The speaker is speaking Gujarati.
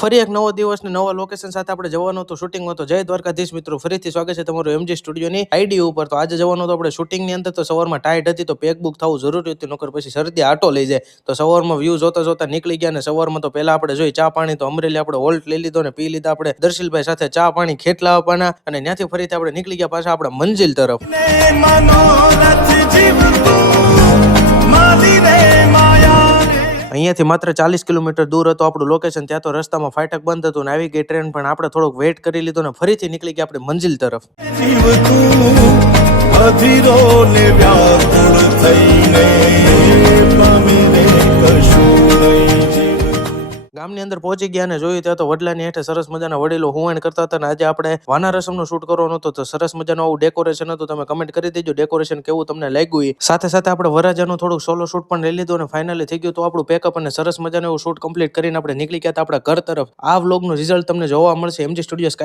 ફરી એક નવો દિવસ ને નવા લોકેશન સાથે આપણે જવાનું હતું શૂટિંગ તો જય દ્વારકાધીશ મિત્રો, ફરીથી સ્વાગત છે તમારું એમજી સ્ટુડિયોની આઈડી ઉપર. તો આજે જવાનું હતું આપણે શૂટિંગની અંદર, તો સવારમાં ટાઈટ હતી, તો પેક બુક થવું જરૂરી હતું, નોકર પછી શરદી આટો લઈ જાય. તો સવારમાં વ્યૂ જોતા જોતા નીકળી ગયા ને સવારમાં તો પહેલા આપણે જોઈ ચા પાણી, તો અમરેલી આપણે હોલ્ટ લઈ લીધો ને પી લીધા આપણે. દર્શિલભાઈ સાથે ચા પાણી ખેટલા આપવાના અને ત્યાંથી ફરીથી આપણે નીકળી ગયા પાછા આપણે મંજિલ તરફ. અહીંયાથી માત્ર ચાલીસ કિલોમીટર દૂર હતો આપણું લોકેશન ત્યાં તો રસ્તામાં ફાટક બંધ હતું ને આવી ગઈ ટ્રેન પણ આપણે થોડોક વેઇટ કરી લીધો ને ફરીથી નીકળી ગયા આપણે મંજિલ તરફ. ગામની અંદર પહોંચી ગયા ને જોયું ત્યાં તો વડલાની હેઠે સરસ મજાના વડીલો હુવાણ કરતા હતા ને આજે આપણે વાના રસમનું શૂટ કરવાનું હતું, તો સરસ મજાનું આવું ડેકોરેશન હતું, તમે કમેન્ટ કરી દેજો ડેકોરેશન કેવું તમને લાગ્યું એ. સાથે સાથે આપણે વરાજાનું થોડુંક સોલો શૂટ પણ લઈ લીધું અને ફાઇનલી થઈ ગયું તો આપણું પેકઅપ અને સરસ મજાનું એવું શૂટ કમ્પ્લીટ કરીને આપણે નીકળી ગયા હતા આપણા ઘર તરફ. આ વ્લોગનું રિઝલ્ટ તમને જોવા મળશે. MG studio sky